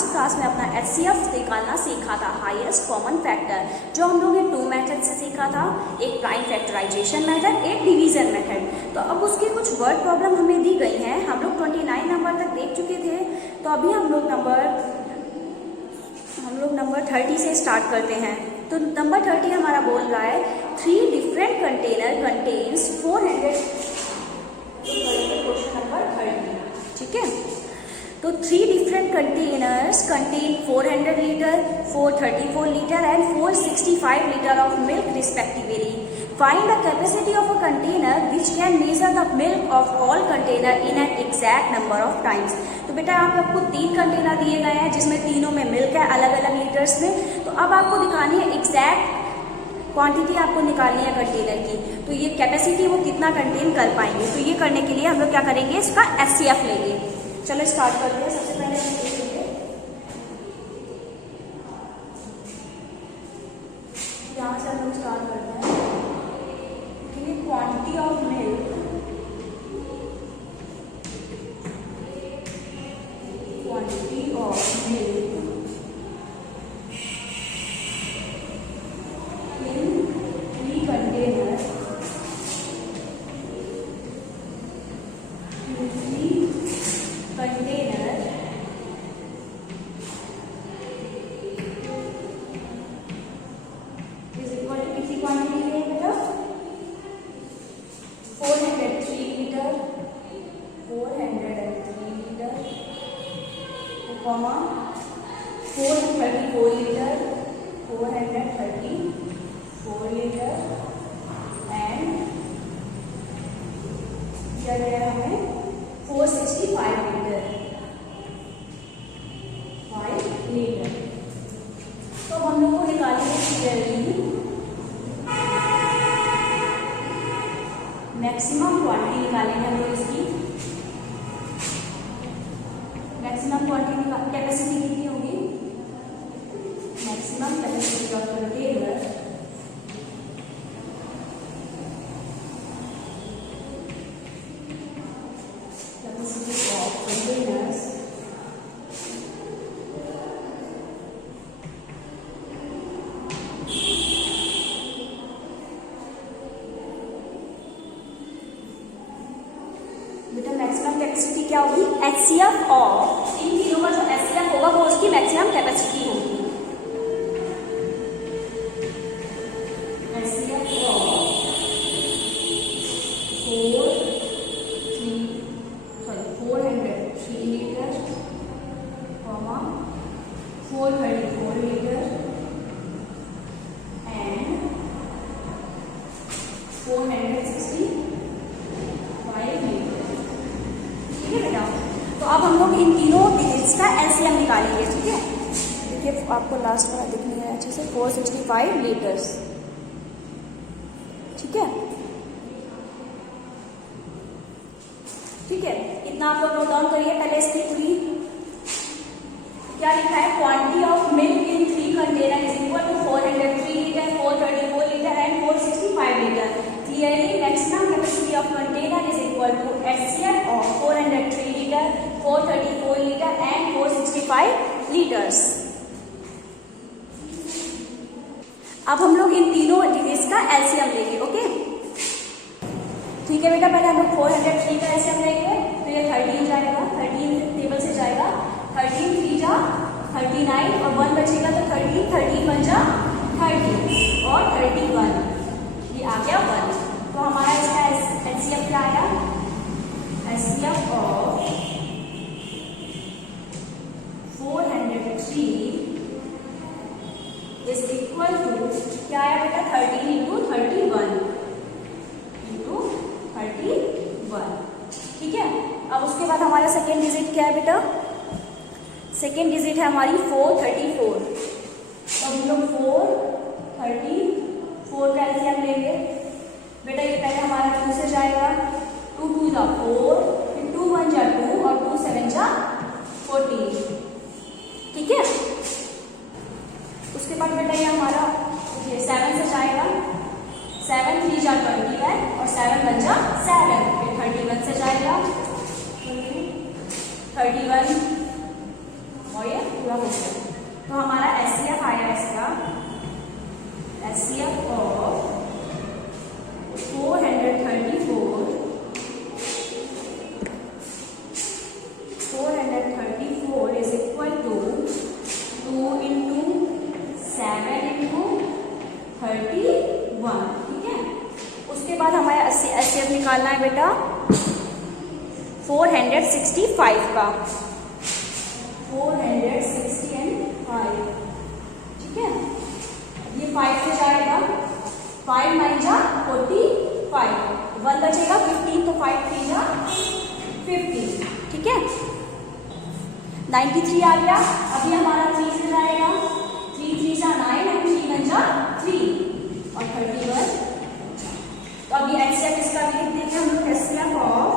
Last class में अपना HCF निकालना सीखा था, हाईएस्ट कॉमन फैक्टर, जो हम लोग ने 2 मेथड से सीखा था, एक प्राइम फैक्टराइजेशन मेथड, एक डिवीजन मेथड। तो अब उसकी कुछ वर्ड प्रॉब्लम हमें दी गई हैं। हम लोग 29 नंबर तक देख चुके थे, तो अभी हम लोग नंबर 30 से स्टार्ट करते हैं। तो नंबर 30 हमारा बोल रहा है 3 different container contains 400। Question number 30, ठीक है। तो 3 different containers contain 400 litre, 434 litre and 465 litre of milk respectively. Find the capacity of a container which can measure the milk of all container in an exact number of times. तो बेटा यहाँ पे आपको 3 container दिए गए हैं, जिसमें तीनों में मिल्क है अलग अलग लीटर्स में। तो अब आपको दिखानी है एग्जैक्ट क्वांटिटी, आपको निकालनी है कंटेनर की। तो ये कैपेसिटी वो कितना कंटेन कर पाएंगे। तो ये करने के लिए हम लोग क्या करेंगे, इसका HCF लेंगे। चलो स्टार्ट करते हैं। सबसे पहले हम देखेंगे, यहाँ से हम लोग स्टार्ट करते हैं कि quantity of milk, quantity of milk in 3 container, is equal to कितनी क्वांटिटी है बेटा, 403 litre, 403 litre, comma 434 litre, 434 litre and क्या गया हमें 465 लीटर, 5 लीटर। तो हम लोग को निकालेंगे क्लियरली मैक्सिमम क्वांटिटी, निकालेंगे हम लोग इसकी मैक्सिमम क्वांटिटी, कैपेसिटी कितनी होगी, मैक्सिमम कैपेसिटी ऑफ कंटेनर बेटा मैक्सिमम कैपेसिटी क्या होगी, HCF ऑफ, इन तीनों का जो HCF होगा वो उसकी मैक्सिमम कैपेसिटी होगी। HCF of 403 litre, 434 litre and 465 litre. ठीक है बेटा। तो अब हम लोग इन तीनों डिजिट्स का LCM निकालेंगे, ठीक है। देखिए आपको लास्ट वाला दिख नहीं है अच्छे से, 465 लीटर्स, ठीक है। ठीक है, इतना आप लोग नोट डाउन करिए पहले। इसकी पूरी क्या लिखा है, quantity of milk in 3 container is equal to 403 litre, 434 litre and 465 litre. Clearly maximum capacity of container is equal to HCF of 403 litre, 434 litre and 465 litres. अब हम लोग इन तीनों डिजिट्स का LCM लेंगे, ओके। ठीक है बेटा, पहले हम लोग 403 का LCM लेंगे, तो ये 13 जाएगा, 13 टेबल से जाएगा, 13 3 जा 39 और 1 बचेगा, तो 13 13 1 जा 30 और 31, ये आ गया 1। तो हमारा इसका HCF क्या आया, HCF of 403 is equal to क्या आया बेटा, 13 इंटू 31 इंटू 31, ठीक है। अब उसके बाद हमारा सेकेंड डिजिट क्या है बेटा, सेकेंड डिजिट है हमारी 434। तो हम लोग 434 का LCM लेंगे बेटा। ये पहले हमारा 2 से जाएगा, 2 2 जा 4, फिर 2 1 जा 2 और 2 7 जा 14, ठीक है। उसके बाद बेटा ये हमारा 7 से जाएगा, 7 3 जा 20 है और 7 1 जा 7, फिर 31 से जाएगा, 31 और ये पूरा हो गया। तो हमारा HCF आया इसका, HCF of 434 is equal to 2 into 7 into 31। ठीक है, उसके बाद हमारा HCF निकालना है बेटा 465 का, 465। ठीक है, ये 5 से जाएगा, 5 9 जा 45, 1 बचेगा 15, तो 5 3 जा 50। ठीक है, 93 आ गया। अभी हमारा 3 से जाएगा, 3 3 जा 9 और 3 1 जा 3 और 31। तो अभी HCF इसका भी लिख देंगे हम लोग, HCF of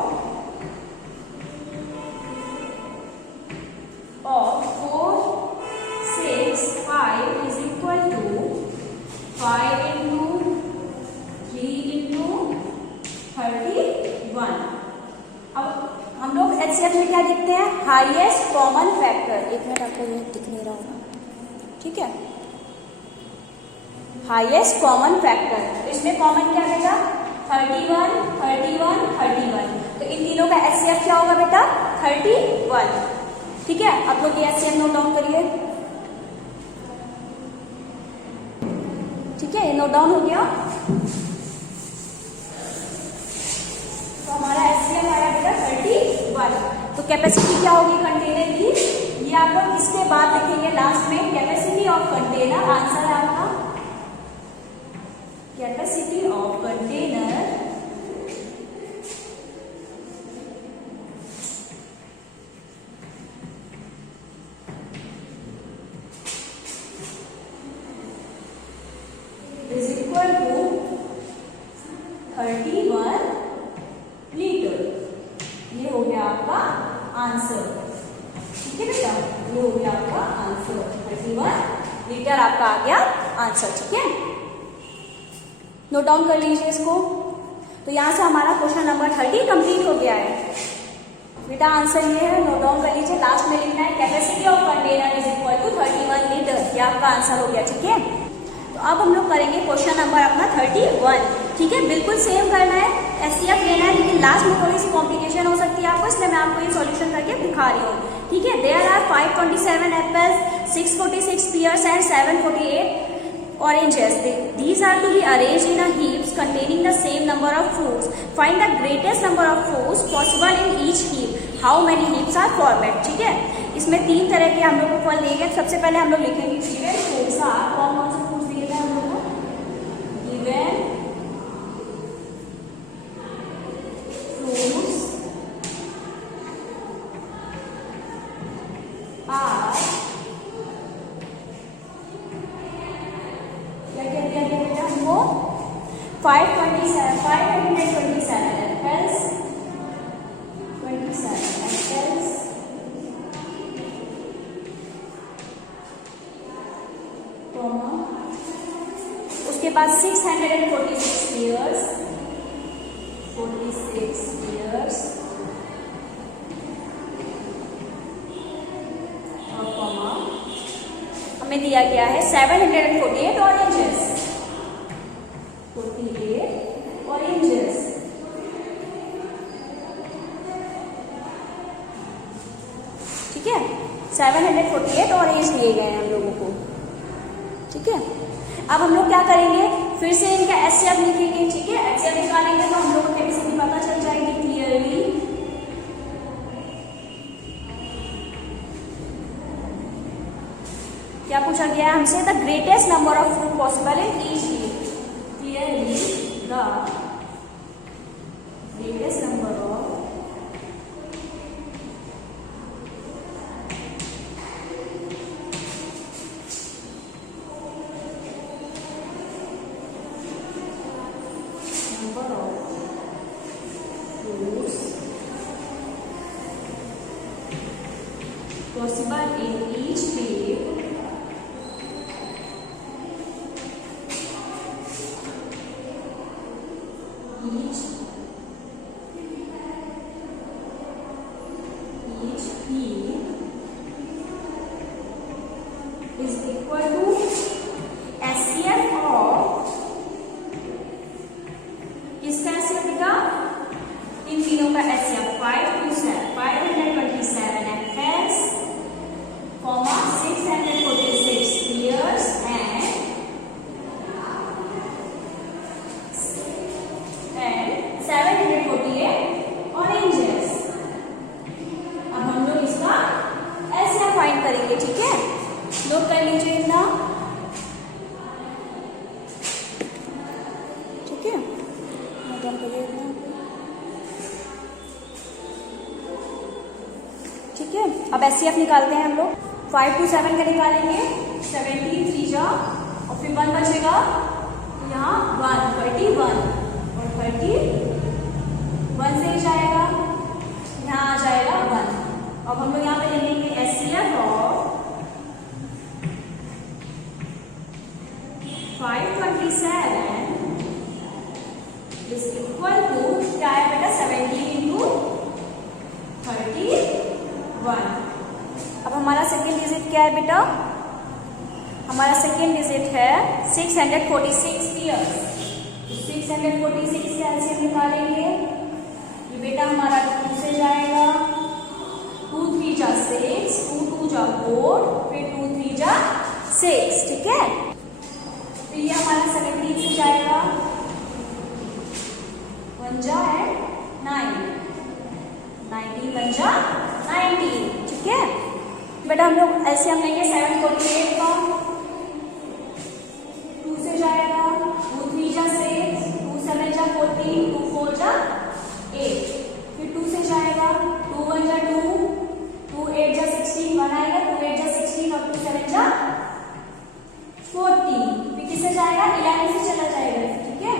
465 is equal to 5 into 3 into 31। अब हम लोग HCF में क्या लिखते हैं, हाईएस्ट कॉमन फैक्टर। एक मिनट, आपको ये दिख नहीं रहा होगा। ठीक है, हाईएस्ट कॉमन फैक्टर, इसमें कॉमन क्या बेटा 31 31 31। तो इन तीनों का HCF क्या होगा बेटा 31। ठीक है, आप लोग ये HCF नोट डाउन करिए। ठीक है, नोट डाउन हो गया। तो हमारा HCF आया बेटा 31। तो कैपेसिटी क्या होगी कंटेनर की, ये आप लोग इसके बाद लिखेंगे लास्ट में। कैपेसिटी ऑफ कंटेनर, आंसर है आपका capacity of container is equal to 31 litre. ये हो गया आपका आंसर। ठीक है बेटा, ये हो गया आपका आंसर, 31 लीटर आपका आ गया आंसर। ठीक है, नोट डाउन कर लीजिए इसको। तो यहाँ से हमारा क्वेश्चन नंबर 30 कंप्लीट हो गया है बेटा। आंसर ये है, नोट डाउन कर लीजिए। लास्ट में लिखना है capacity of container is equal to 31 litre. ये आपका आंसर हो गया। ठीक है, तो अब हम लोग करेंगे क्वेश्चन नंबर अपना 31। ठीक है, बिल्कुल सेम करना है, HCF लेना है, लेकिन लास्ट में थोड़ी सी कॉम्प्लिकेशन हो सकती है आपको, इसलिए मैं आपको ये सॉल्यूशन करके दिखा रही हूँ। ठीक है, there are 527 apples, 646 pears and 748 oranges. These are to be arranged in a heaps containing the same number of fruits. Find the greatest number of fruits possible in each heap. How many heaps are formed? ठीक है, इसमें 3 तरह के हम लोग को फल दिए गए। सबसे पहले हम लोग लिखेंगे गिवन फ्रूट्स आर, कौन कौन से फ्रूट्स दिए गए हम लोग को, गिवन फ्रूट्स आर, क्या क्या दिया गया बेटा हमको 527 एप्पल्स, 27 एप्पल्स, उसके बाद 646 pears, 46 pears और कॉमा हमें दिया गया है 748 ऑरेंजेस, 48 ऑरेंजेस। ठीक है, 748 ऑरेंज दिए गए हैं हम लोगों को। ठीक है, अब हम लोग क्या करेंगे, फिर से इनका HCF लिखेंगे। ठीक है, HCF निकालेंगे तो हम लोग को कैपेसिटी पता चल जाएगी क्लियरली। क्या पूछा गया है हमसे, the greatest number of fruit possible in each heap. Clearly the greatest number of possible in each heap is equal to HCF of किसका HCF बेटा? इन तीनों का HCF 527 FS, 646 years and 748 oranges. अब हम लोग इसका HCF फाइंड करेंगे, ठीक है? नोट कर लीजिए इतना, ठीक है? नोट करिए इतना, ठीक है? अब HCF निकालते हैं हम लोग। 5 to 7 का निकालेंगे, 17 3 जा और फिर 1 बचेगा, यहाँ 1 31 और 31 से जाएगा, यहाँ आ जाएगा 1। अब हम लोग यहाँ पे लिखेंगे HCF of 527 is equal to क्या है बेटा? 17 into 31। अब हमारा सेकेंड डिजिट क्या है बेटा? हमारा सेकेंड डिजिट है 646 ईयर्स। 646 का एलसीएम निकालेंगे, ये बेटा हमारा 2 से जाएगा, 2 3 जा 6, 2 2 जा 4, फिर 2 3 जा 6, ठीक है? तो ये हमारा 17 से जाएगा, 1 जा है 9, 19 1 जा 19, ठीक है? बेटा हम लोग एलसीएम लेंगे 748 का, 2 से जाएगा, 2 3 जा 6, 2 7 जा 14, 2 4 जा 8, फिर 2 से जाएगा, 2 1 जा 2, 2 8 जा 16, 1 आएगा, 2 8 जा 16 और 2 7 जा 14, फिर किससे जाएगा? 11 से चला जाएगा, ठीक है?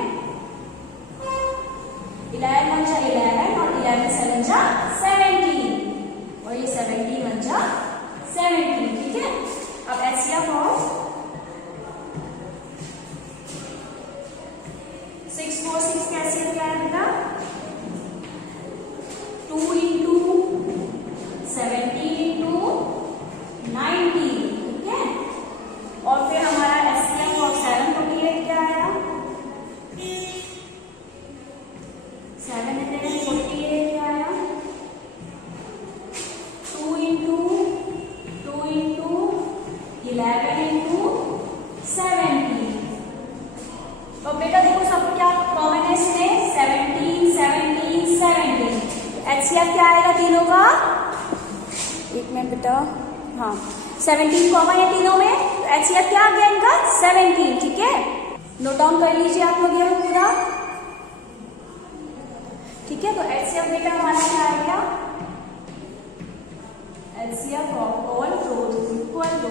11 1 जा 11 और 11 7 जा 17 और ये 17 1 जा 17, ठीक है? अब HCF ऑफ 646 का HCF क्या है बेटा? 2 into 17 into 90, ठीक है? और फिर हमारा HCF ऑफ 748 क्या आया? 748 क्या आया? 2 into 11 into 17। तो बेटा देखो सब क्या कॉमन है इसमें? 17 17 17। HCF क्या आएगा तीनों का? एक मिनट बेटा, हाँ 17 कॉमन है तीनों में, तो HCF क्या आ गया इनका? 17, ठीक है? नोट डाउन कर लीजिए आप लोग ये पूरा, ठीक है? तो HCF बेटा हमारा क्या आ गया? HCF of all rows is equal to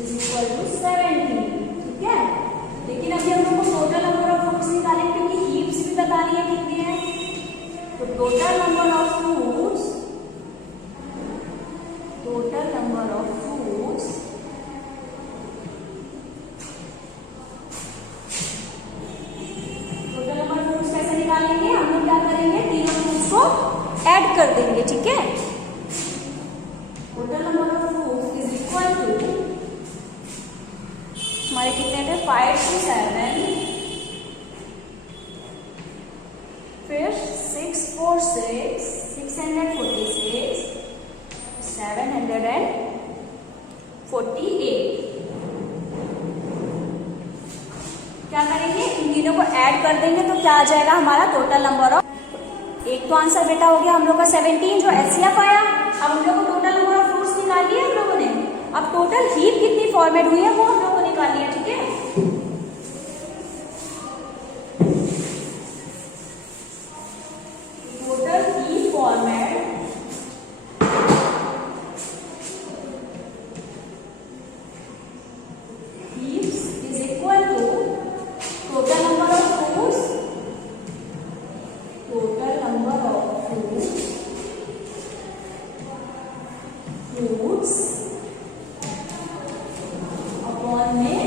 is equal to 17, ठीक है? लेकिन अभी हम लोग को टोटल नंबर ऑफ फ्रूट्स निकालेंगे क्योंकि हीप्स भी बतानी है कितनी है। तो टोटल नंबर ऑफ फ्रूट्स कैसे निकालेंगे? हम लोग क्या करेंगे? तीनों फ्रूट्स को ऐड कर देंगे, ठीक है? Total number of fruits is equal to हमारे कितने थे? 5 to 7, फिर 646 646 748। क्या करेंगे? इन तीनों को ऐड कर देंगे तो क्या आ जाएगा हमारा टोटल नंबर ऑफ। एक तो आंसर बेटा हो गया हम लोग का 17 जो HCF आया। अब हम लोग को टोटल नंबर ऑफ फ्रूट्स निकाल लिए हम लोगों ने। अब टोटल हीप कितनी फॉर्मेट हुई है वो हम लोग को निकाल लिया, ठीक है? Total heap format fruits upon में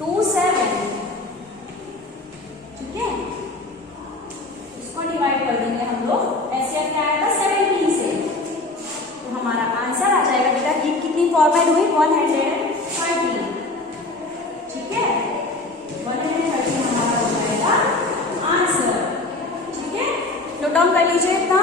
2 7, ठीक है, इसको डिवाइड कर देंगे हम लोग, ऐसे क्या आएगा 17 से, तो हमारा आंसर आ जाएगा बेटा, हीट कितनी फॉर्मेट हुई 130, ठीक है, 130 हमारा हो जाएगा आंसर, ठीक है, नोट डाउन कर लीजिए इतना।